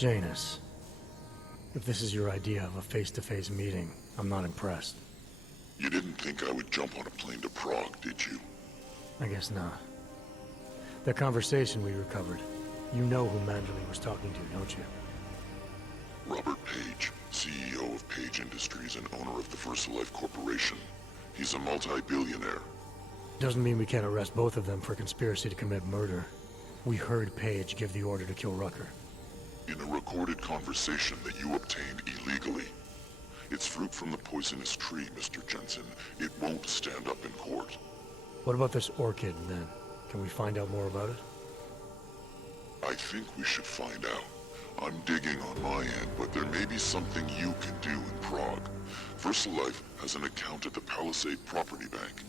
Janus, if this is your idea of a face-to-face meeting, I'm not impressed. You didn't think I would jump on a plane to Prague, did you? I guess not. The conversation we recovered, you know who Manderley was talking to, don't you? Robert Page, CEO of Page Industries and owner of the First Life Corporation. He's a multi-billionaire. Doesn't mean we can't arrest both of them for conspiracy to commit murder. We heard Page give the order to kill Rucker. In a recorded conversation that you obtained illegally. It's fruit from the poisonous tree, Mr. Jensen. It won't stand up in court. What about this orchid, then? Can we find out more about it? I think we should find out. I'm digging on my end, but there may be something you can do in Prague. First Life has an account at the Palisade Property Bank.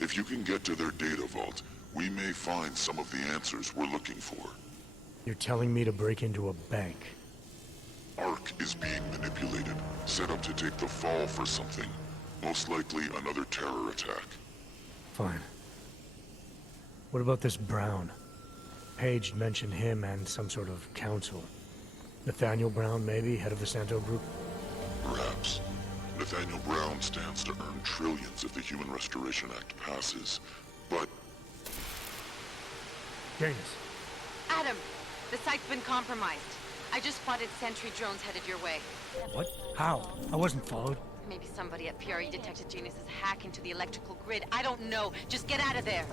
If you can get to their data vault, we may find some of the answers we're looking for. You're telling me to break into a bank? Ark is being manipulated, set up to take the fall for something. Most likely another terror attack. Fine. What about this Brown? Page mentioned him and some sort of council. Nathaniel Brown, maybe, head of the Santo Group? Perhaps. Nathaniel Brown stands to earn trillions if the Human Restoration Act passes. But... Janus. Adam, the site's been compromised. I just spotted sentry drones headed your way. What? How? I wasn't followed. Maybe somebody at PRE detected Janus's hack into the electrical grid. I don't know. Just get out of there.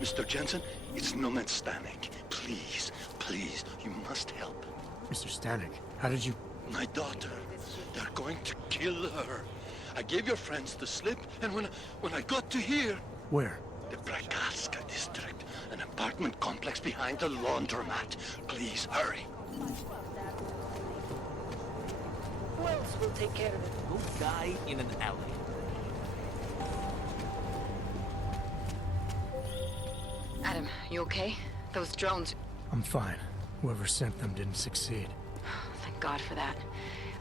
Mr. Jensen, it's Nomad Stanek. Please, please, you must help. Mr. Stanek, how did you... My daughter. They're going to kill her. I gave your friends the slip, and when I got to here... Where? The Brakaska district. An apartment complex behind the laundromat. Please, hurry. Who else will take care of it? Go die in an alley. Adam, you okay? Those drones... I'm fine. Whoever sent them didn't succeed. Thank God for that.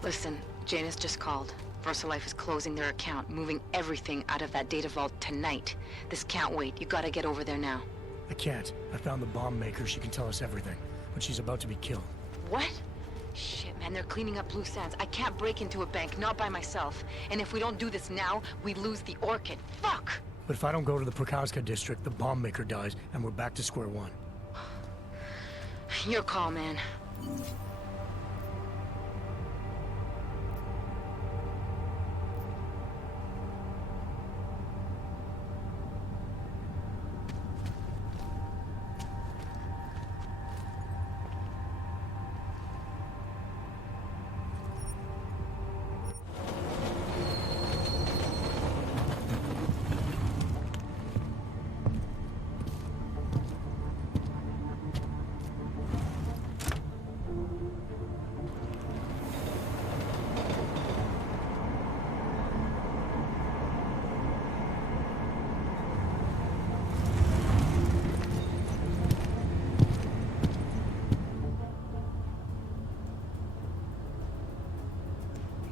Listen, Janus just called. VersaLife is closing their account, moving everything out of that data vault tonight. This can't wait. You gotta get over there now. I can't. I found the bomb maker. She can tell us everything. But she's about to be killed. What? Shit, man, they're cleaning up loose ends. I can't break into a bank, not by myself. And if we don't do this now, we lose the Orchid. Fuck! But if I don't go to the Prokazka district, the bomb maker dies, and we're back to square one. Your call, man.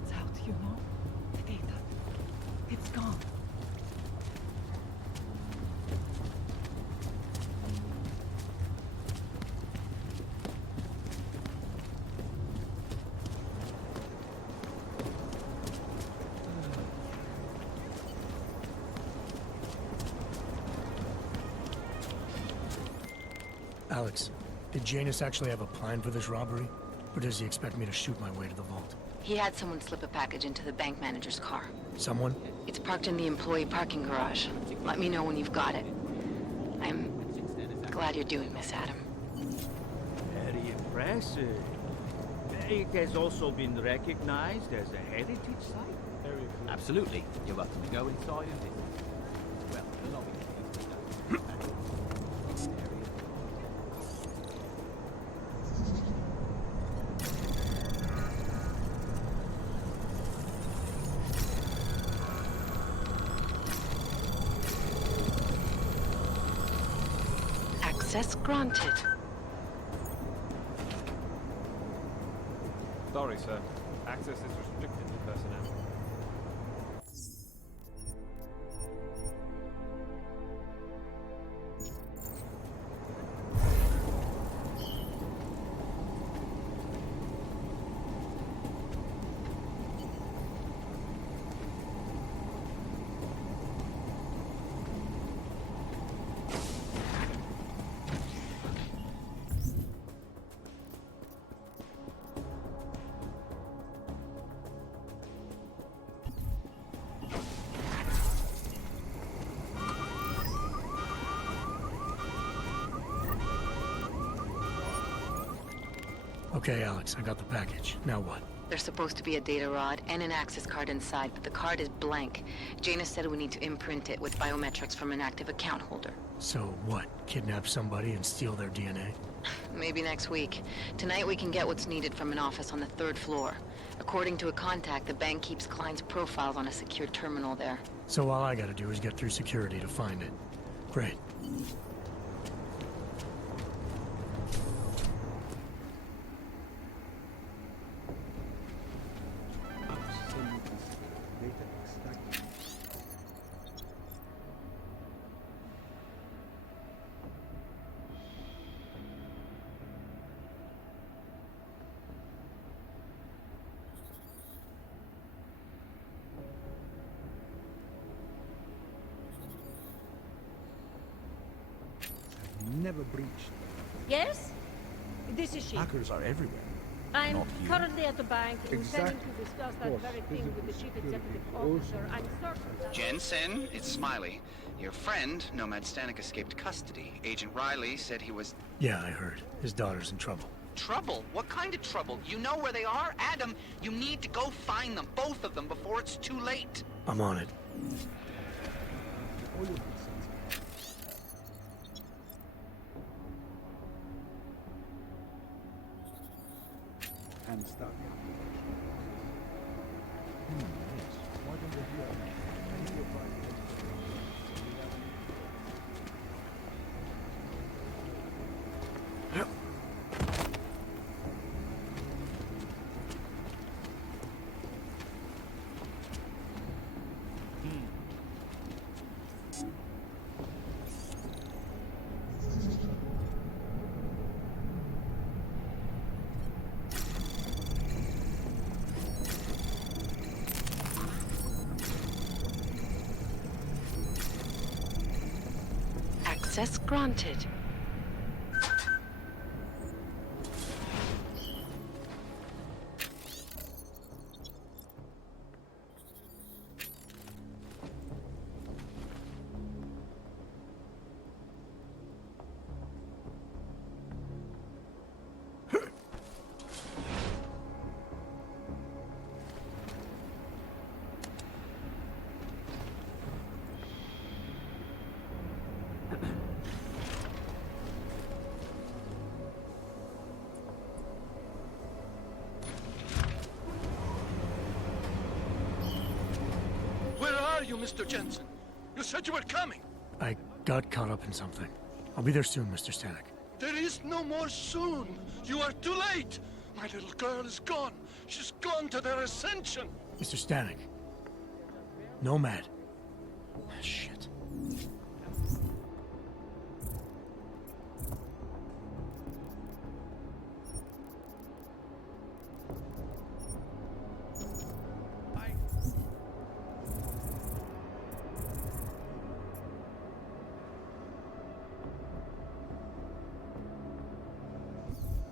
It's out, you know? The data. It's gone. Alex, did Janus actually have a plan for this robbery? Or does he expect me to shoot my way to the vault? He had someone slip a package into the bank manager's car. Someone? It's parked in the employee parking garage. Let me know when you've got it. I'm glad you're doing this, Adam. Very impressive. It has also been recognized as a heritage site. Absolutely. You're welcome to go inside and visit. Well, the lobby. Access granted. Sorry, sir. Access is restricted to personnel. Okay, Alex, I got the package. Now what? There's supposed to be a data rod and an access card inside, but the card is blank. Janus said we need to imprint it with biometrics from an active account holder. So what? Kidnap somebody and steal their DNA? Maybe next week. Tonight we can get what's needed from an office on the 3rd floor. According to a contact, the bank keeps clients' profiles on a secure terminal there. So all I gotta do is get through security to find it. Great. Never breached. Yes? This is she. Hackers are everywhere. I'm Not you. currently at the bank, intending Exactly. to discuss that Boss, very thing with the chief executive also- officer. I'm certain that... Jensen, it's Smiley. Your friend, Nomad Stanek, escaped custody. Agent Riley said he was... Yeah, I heard. His daughter's in trouble. Trouble? What kind of trouble? You know where they are? Adam, you need to go find them, both of them, before it's too late. I'm on it. All your concerns. And start the operation. Access granted. Where are you, Mr. Jensen? You said you were coming. I got caught up in something. I'll be there soon, Mr. Stanek. There is no more soon. You are too late. My little girl is gone. She's gone to their ascension. Mr. Stanek. Nomad. Shit.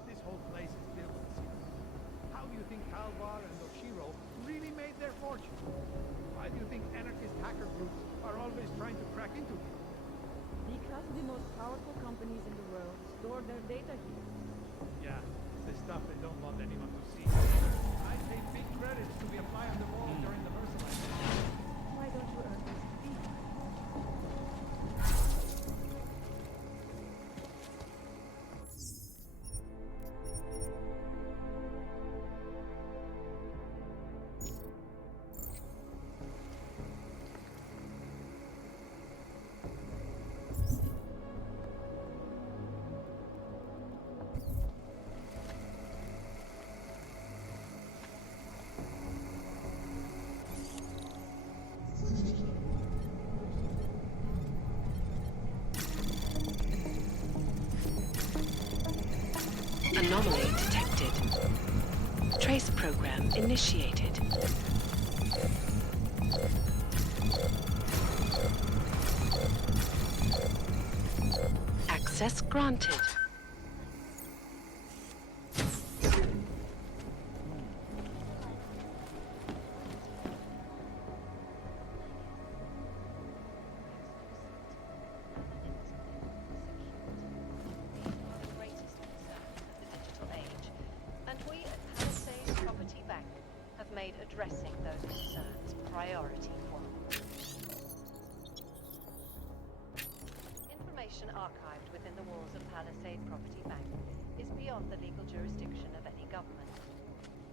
This whole place is filled with secrets. How do you think Kalvar and Oshiro really made their fortune? Why do you think anarchist hacker groups are always trying to crack into them? Because the most powerful companies in the world store their data here. Yeah, the stuff they don't want anyone to see. I pay big credits to be a fly on the wall during the Versalife. Why don't you earn this fee? Anomaly detected. Trace program initiated. Access granted. Addressing those concerns priority one. Information archived within the walls of Palisade Property Bank is beyond the legal jurisdiction of any government.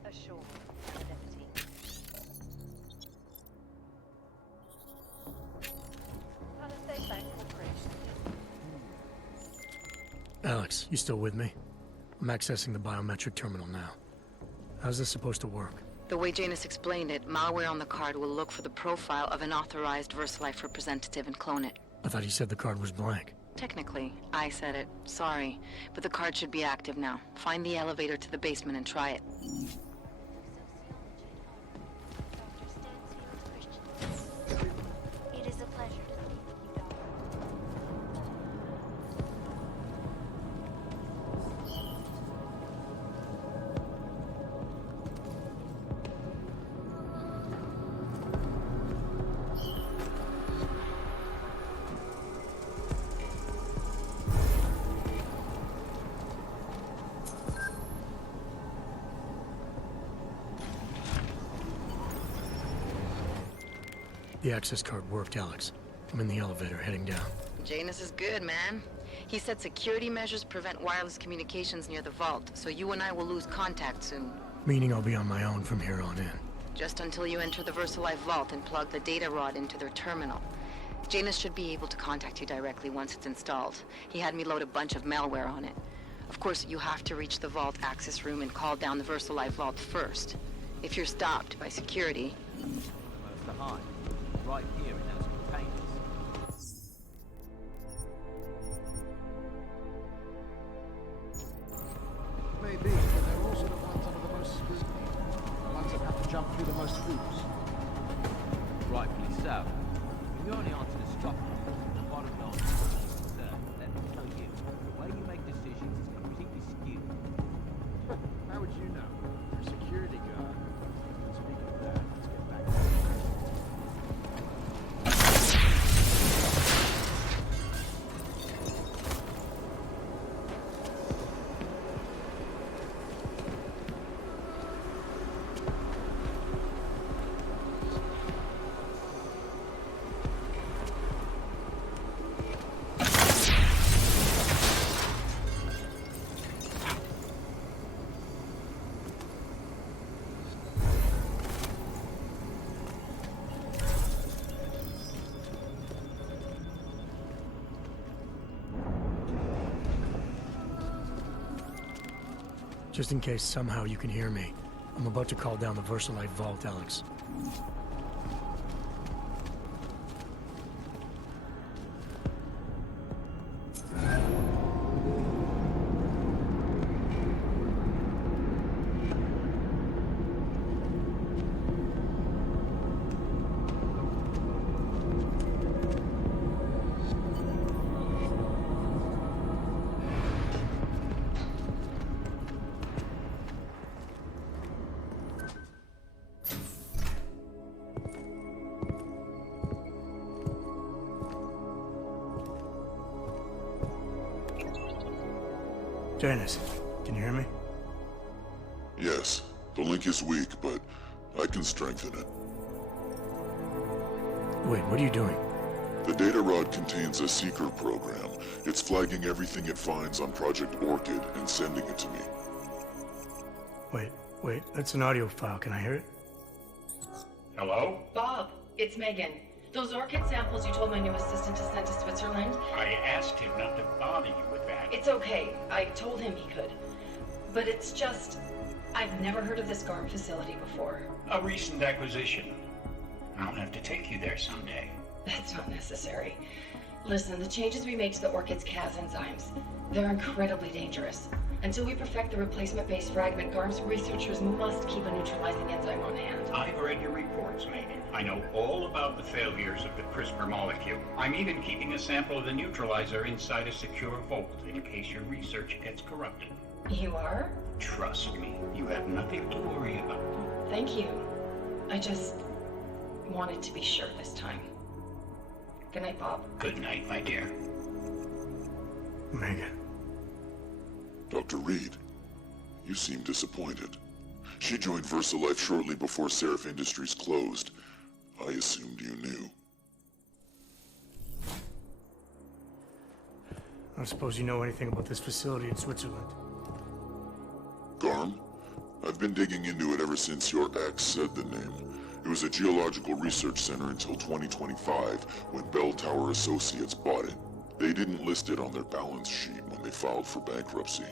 Assure liberty. Palisade Bank Corporation. Alex, you still with me? I'm accessing the biometric terminal now. How's this supposed to work? The way Janus explained it, malware on the card will look for the profile of an authorized VersaLife representative and clone it. I thought he said the card was blank. Technically, I said it. Sorry. But the card should be active now. Find the elevator to the basement and try it. It is a pleasure to speak with you, Doctor. The access card worked, Alex. I'm in the elevator, heading down. Janus is good, man. He said security measures prevent wireless communications near the vault, so you and I will lose contact soon. Meaning I'll be on my own from here on in. just until you enter the VersaLife vault and plug the data rod into their terminal. Janus should be able to contact you directly once it's installed. He had me load a bunch of malware on it. Of course, you have to reach the vault access room and call down the VersaLife vault first. If you're stopped by security... Almost behind. Right here in those containers. Maybe, but they're also the ones under the most scrutiny. The ones that have to jump through the most hoops. Rightfully so. You only answer the stock market. The bottom line sir, let me tell you, the way you make decisions is completely skewed. How would you know? You're a security guard. Speaking of that, let's get back to it. Just in case somehow you can hear me, I'm about to call down the VersaLife vault, Alex. Janus, can you hear me? Yes, the link is weak, but I can strengthen it. Wait, what are you doing? The data rod contains a seeker program. It's flagging everything it finds on Project Orchid and sending it to me. Wait, that's an audio file. Can I hear it? Hello? Bob, it's Megan. Those orchid samples you told my new assistant to send to Switzerland? I asked him not to bother you with that. It's okay. I told him he could. But it's just... I've never heard of this GARM facility before. A recent acquisition. I'll have to take you there someday. That's not necessary. Listen, the changes we make to the orchid's Cas enzymes, they're incredibly dangerous. Until we perfect the replacement-based fragment, GARM's researchers must keep a neutralizing enzyme on hand. I've read your reports, Megan. I know all about the failures of the CRISPR molecule. I'm even keeping a sample of the neutralizer inside a secure vault in case your research gets corrupted. You are? Trust me, you have nothing to worry about. Thank you. I just wanted to be sure this time. Good night, Bob. Good night, my dear. Megan. Dr. Reed, you seem disappointed. She joined VersaLife shortly before Seraph Industries closed. I assumed you knew. I don't suppose you know anything about this facility in Switzerland. GARM? I've been digging into it ever since your ex said the name. It was a geological research center until 2025, when Bell Tower Associates bought it. They didn't list it on their balance sheet when they filed for bankruptcy.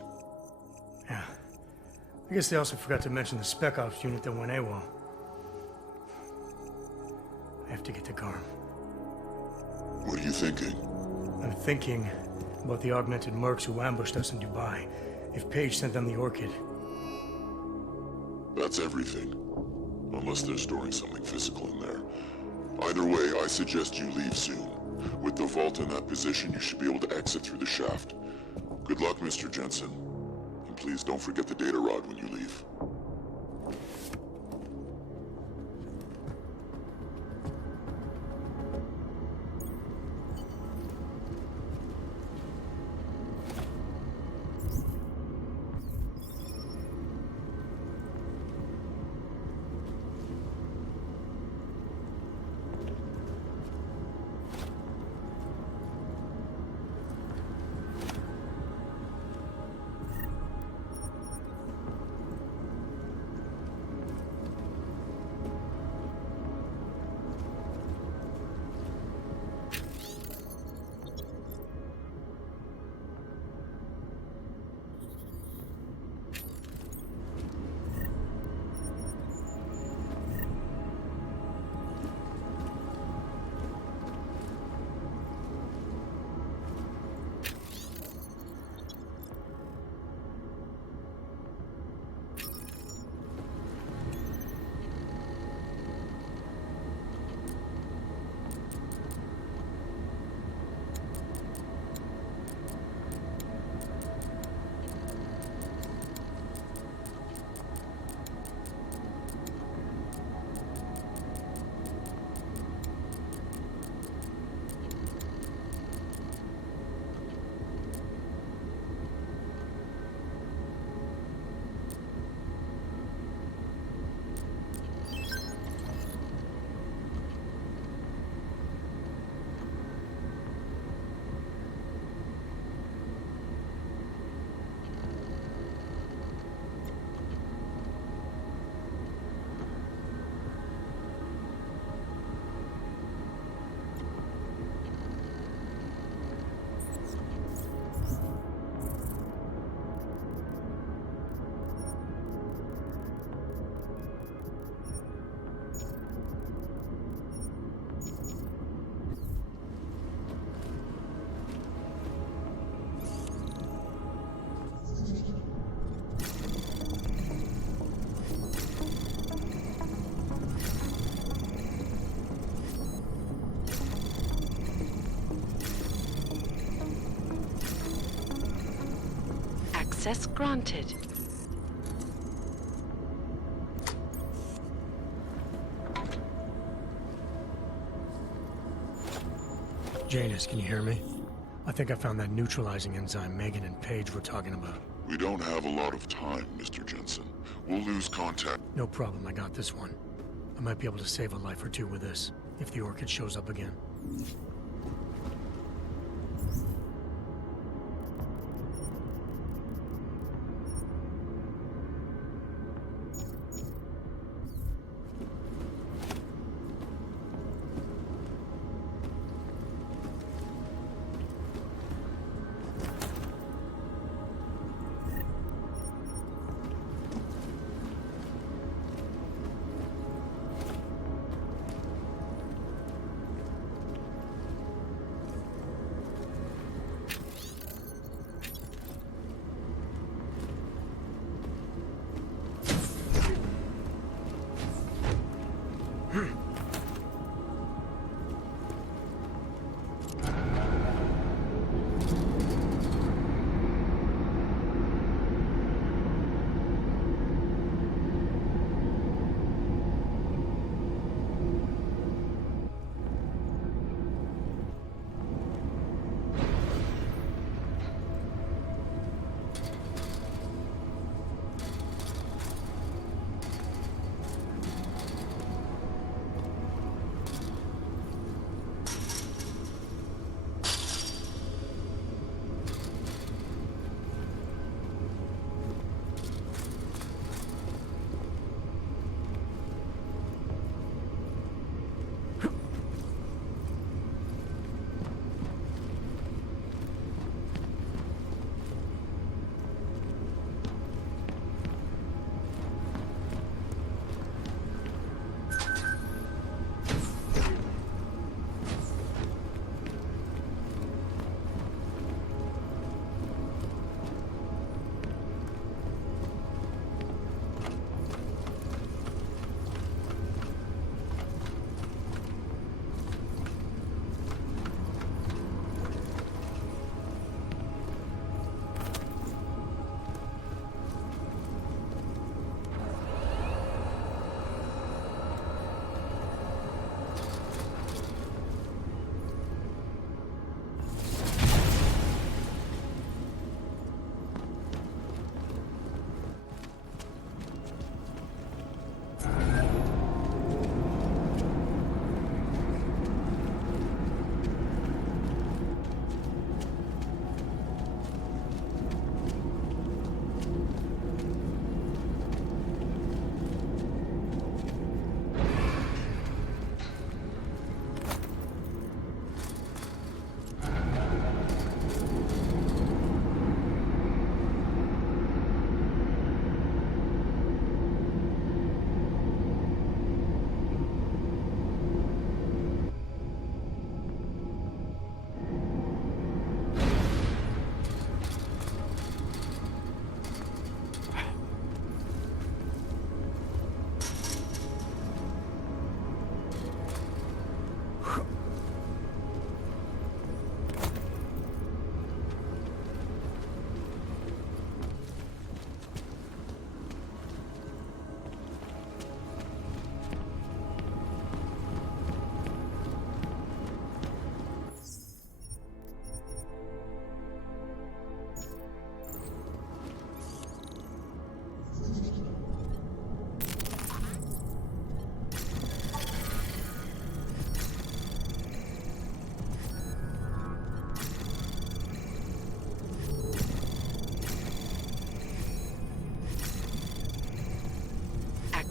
Yeah. I guess they also forgot to mention the Spec Ops unit that went AWOL. I have to get to GARM. What are you thinking? I'm thinking about the augmented mercs who ambushed us in Dubai. If Paige sent them the Orchid. That's everything. Unless they're storing something physical in there. Either way, I suggest you leave soon. With the vault in that position, you should be able to exit through the shaft. Good luck, Mr. Jensen. And please don't forget the data rod when you leave. Access granted. Janus, can you hear me? I think I found that neutralizing enzyme Megan and Paige were talking about. We don't have a lot of time, Mr. Jensen. We'll lose contact. No problem, I got this one. I might be able to save a life or two with this, if the Orchid shows up again.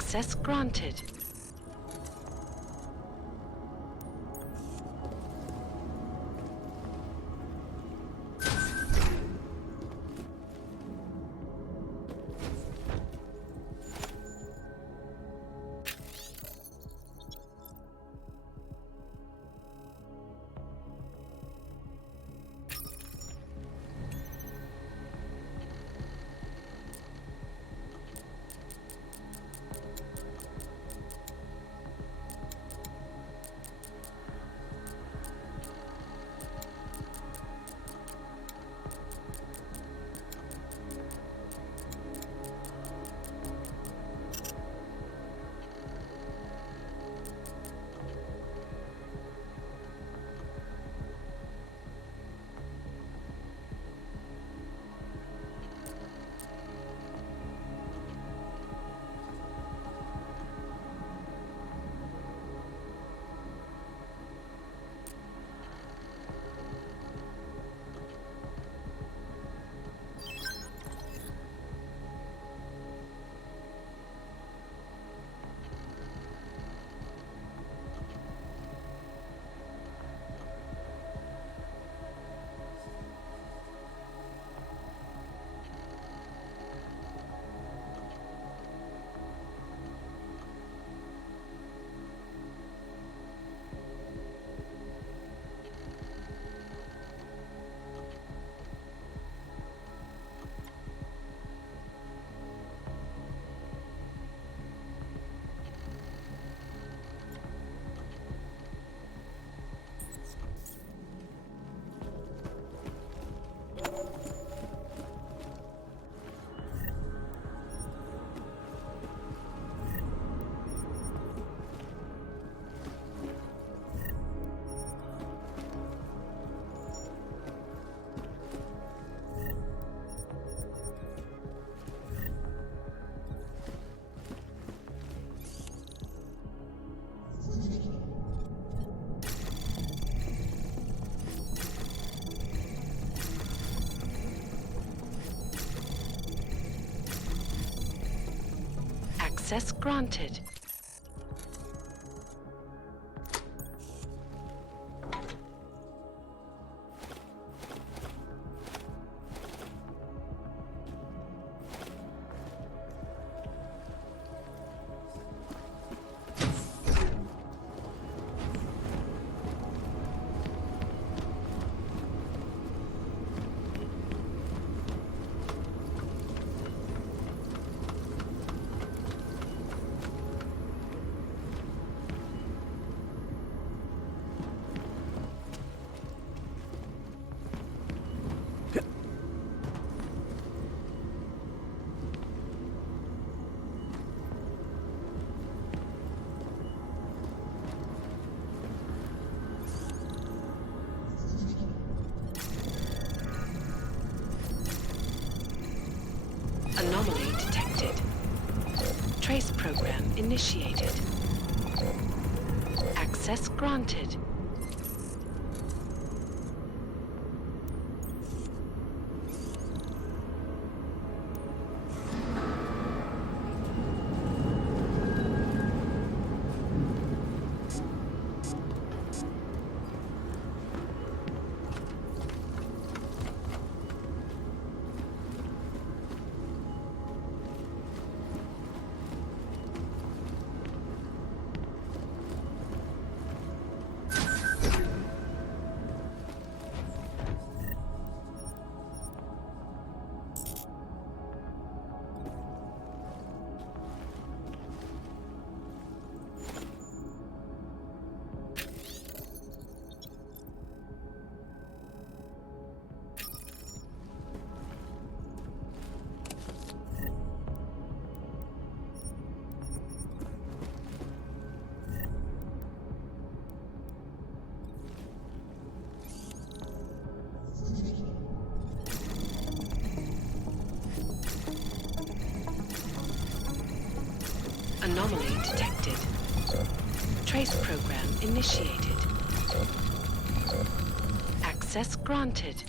Access granted. Access granted. Anomaly detected. Trace program initiated. Access granted. Anomaly detected. Trace program initiated. Access granted.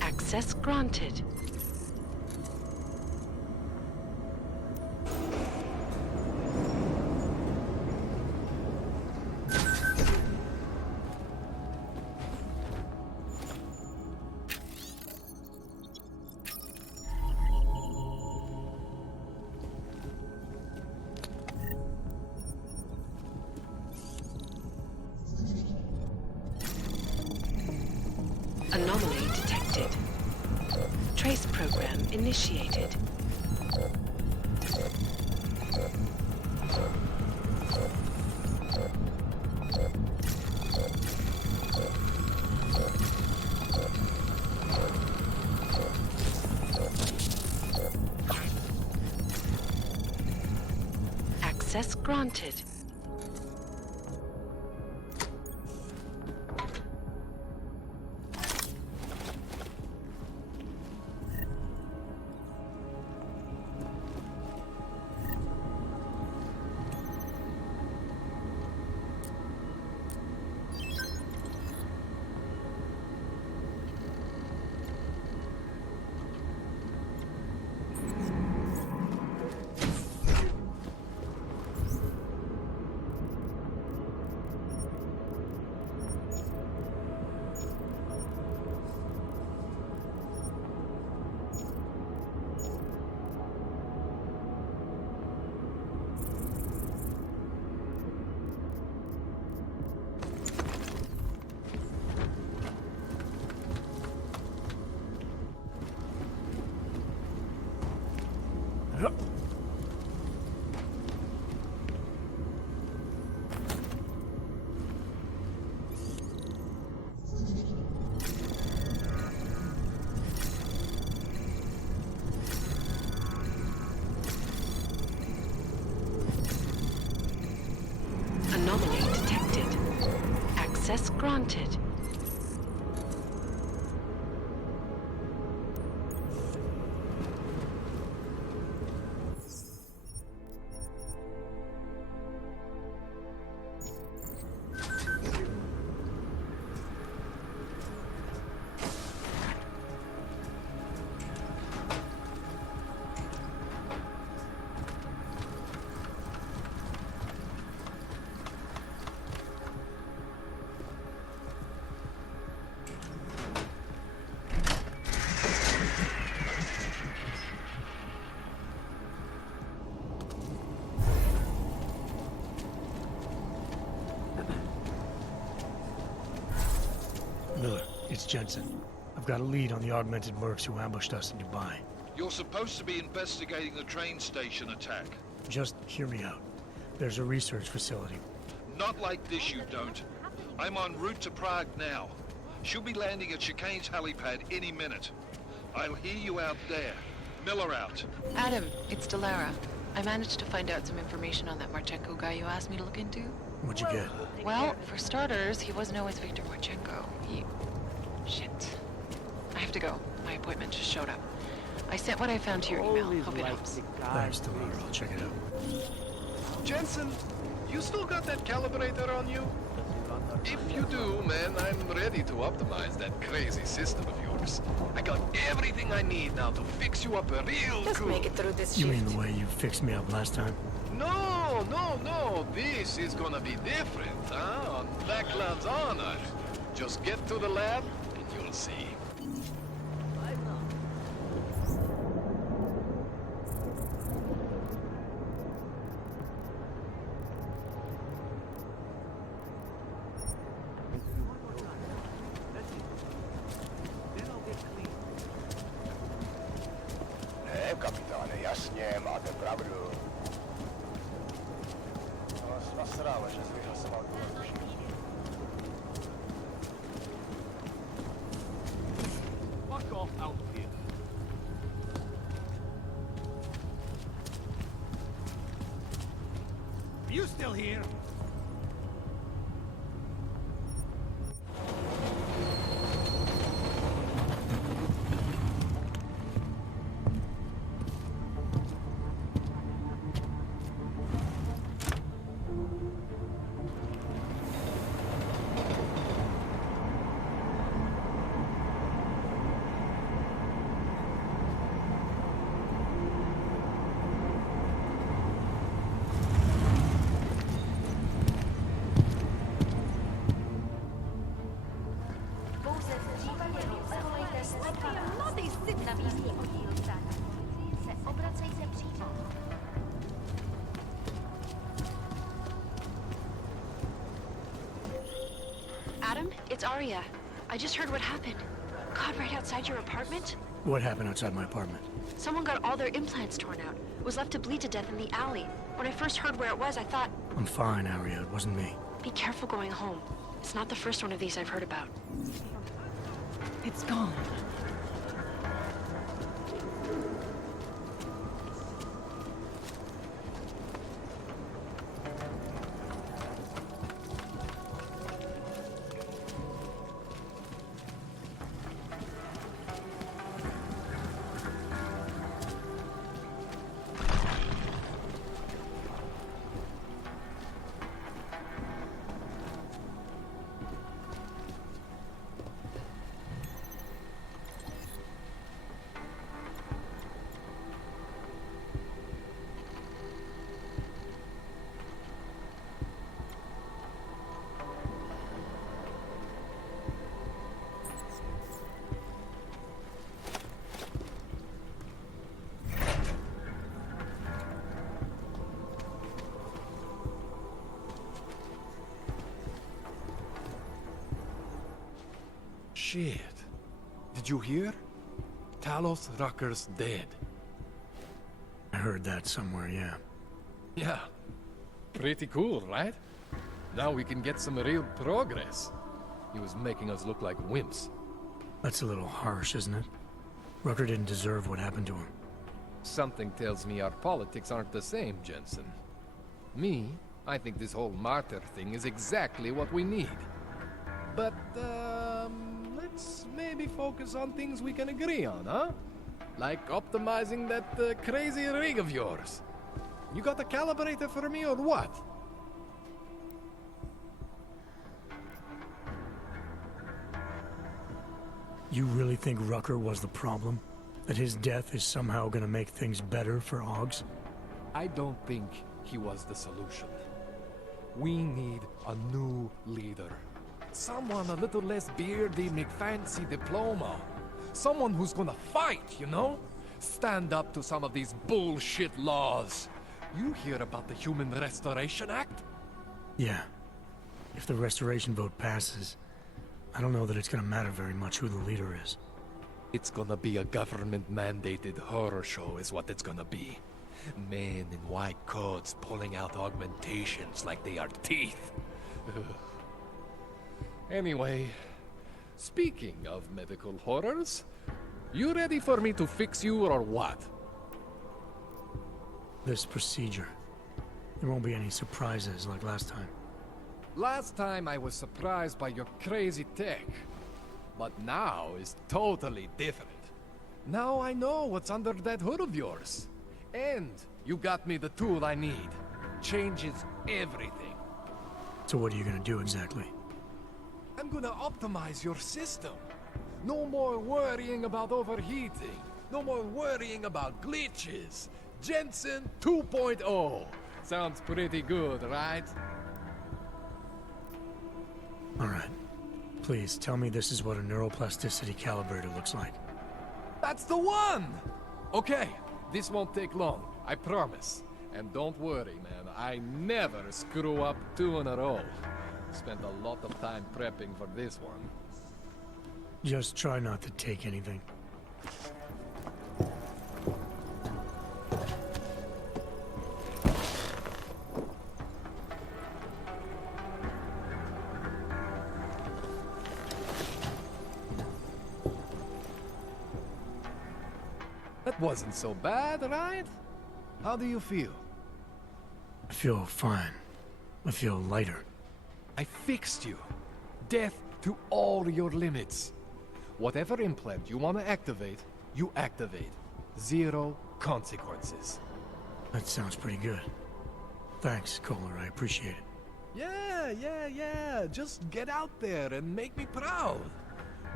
Access granted. Anomaly detected. Trace program initiated. Access granted. Anomaly detected. Access granted. Miller, it's Jensen. I've got a lead on the augmented mercs who ambushed us in Dubai. You're supposed to be investigating the train station attack. Just hear me out. There's a research facility. Not like this, you don't. I'm en route to Prague now. She'll be landing at Chicane's helipad any minute. I'll hear you out there. Miller out. Adam, it's Delara. I managed to find out some information on that Marchenko guy you asked me to look into. What'd you get? Well, for starters, he wasn't always Victor Marchenko. Shit. I have to go. My appointment just showed up. I sent what I found to your email. Hope it helps. Thanks, Delara. I'll check it out. Jensen, you still got that calibrator on you? If you do, man, I'm ready to optimize that crazy system of yours. I got everything I need now to fix you up a real Just good. make it through this You shift. mean the way you fixed me up last time? No, no, no. This is gonna be different, huh? On Blackland's honor. Just get to the lab, and you'll see. Ne, kapitáne, jasně, máte pravdu. No, nasrálo, že zvyhl jsem alkohol. Fuck off out here. Are you still here? Pouze v případě zavolejte stop na místní oddíl státní policie se obracejte přímo. Adam, it's Arya. I just heard what happened. God, right outside your apartment? What happened outside my apartment? Someone got all their implants torn out. Was left to bleed to death in the alley. When I first heard where it was, I thought, I'm fine, Arya. It wasn't me. be careful going home. It's not the first one of these I've heard about. It's gone. Shit. Did you hear? Talos Rucker's dead. I heard that somewhere, yeah. Yeah. Pretty cool, right? Now we can get some real progress. He was making us look like wimps. That's a little harsh, isn't it? Rucker didn't deserve what happened to him. Something tells me our politics aren't the same, Jensen. Me, I think this whole martyr thing is exactly what we need. But, let's maybe focus on things we can agree on, huh? Like optimizing that crazy rig of yours. You got a calibrator for me or what? You really think Rucker was the problem? That his death is somehow gonna make things better for Augs? I don't think he was the solution. We need a new leader. Someone a little less beardy, McFancy diploma. Someone who's gonna fight, you know? Stand up to some of these bullshit laws. You hear about the Human Restoration Act? Yeah. If the restoration vote passes, I don't know that it's gonna matter very much who the leader is. It's gonna be a government-mandated horror show is what it's gonna be. Men in white coats pulling out augmentations like they are teeth. Anyway, speaking of medical horrors, you ready for me to fix you or what? This procedure. There won't be any surprises like last time. Last time I was surprised by your crazy tech. But now is totally different. Now I know what's under that hood of yours. And you got me the tool I need. Changes everything. So what are you gonna do exactly? I'm gonna optimize your system. No more worrying about overheating. No more worrying about glitches. Jensen 2.0. Sounds pretty good, right? Alright. Please, tell me this is what a neuroplasticity calibrator looks like. That's the one! Okay, this won't take long, I promise. And don't worry, man, I never screw up 2 in a row. Spent a lot of time prepping for this one. Just try not to take anything. That wasn't so bad, right? How do you feel? I feel fine. I feel lighter. I fixed you. Death to all your limits. Whatever implant you want to activate, you activate. 0 consequences. That sounds pretty good. Thanks, Kohler. I appreciate it. Yeah. Just get out there and make me proud.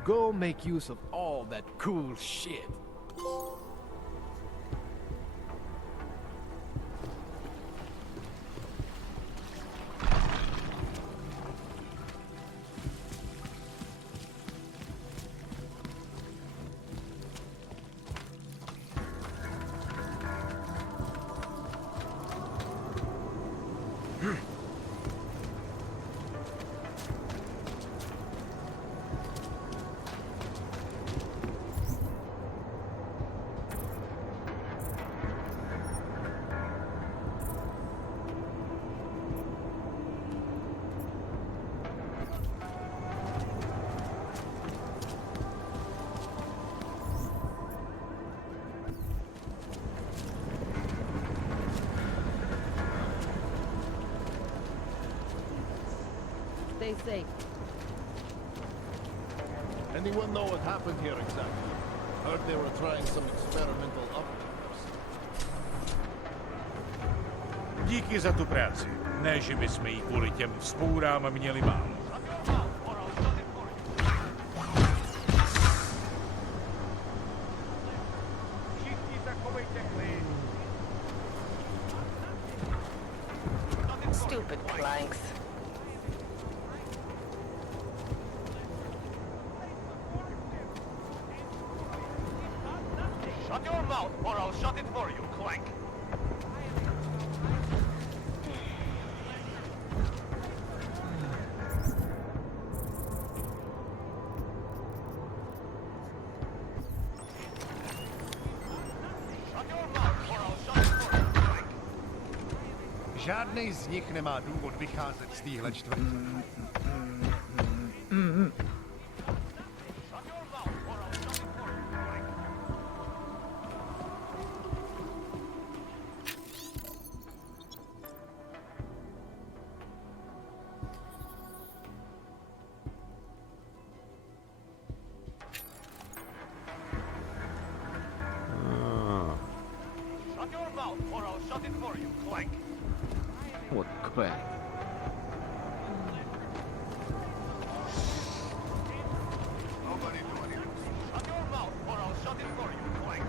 Go make use of all that cool shit. Stay safe. Anyone know what happened here exactly? Heard they were trying some experimental upgrades. Díky za tu práci. Ne, že bychom jí kvůli těm vzpourám měli málo. Stupid planks. Shut your mouth, or I'll shut it for you, Clank. Shut your mouth, or I'll shut it for you. Žádnej z nich nemá důvod vycházet z téhle čtvrti. Shut your mouth or I'll shut it for you, Clank. What crap. Nobody do anything. Shut your mouth or I'll shut it for you, Clank.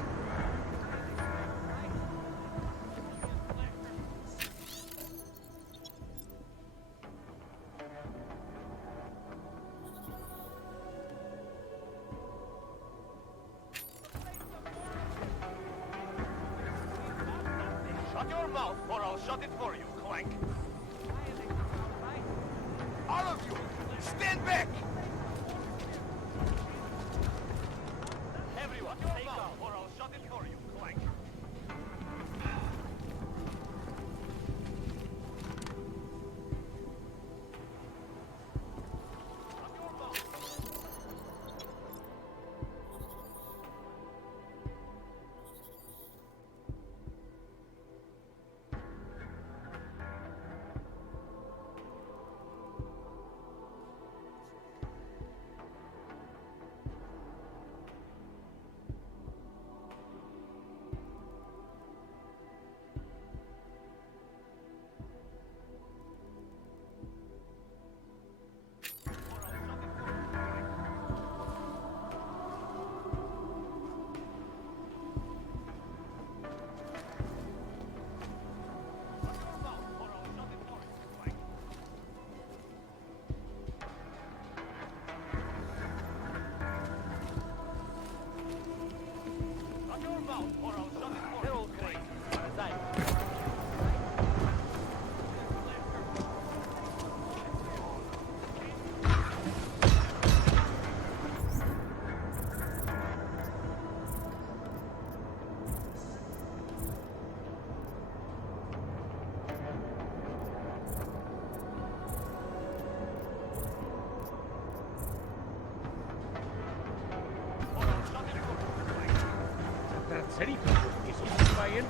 Shut your mouth or I'll shut it for you, Clank. All of you, stand back! Everyone, take off or I'll shut it for you, Clank. Celý to je by jen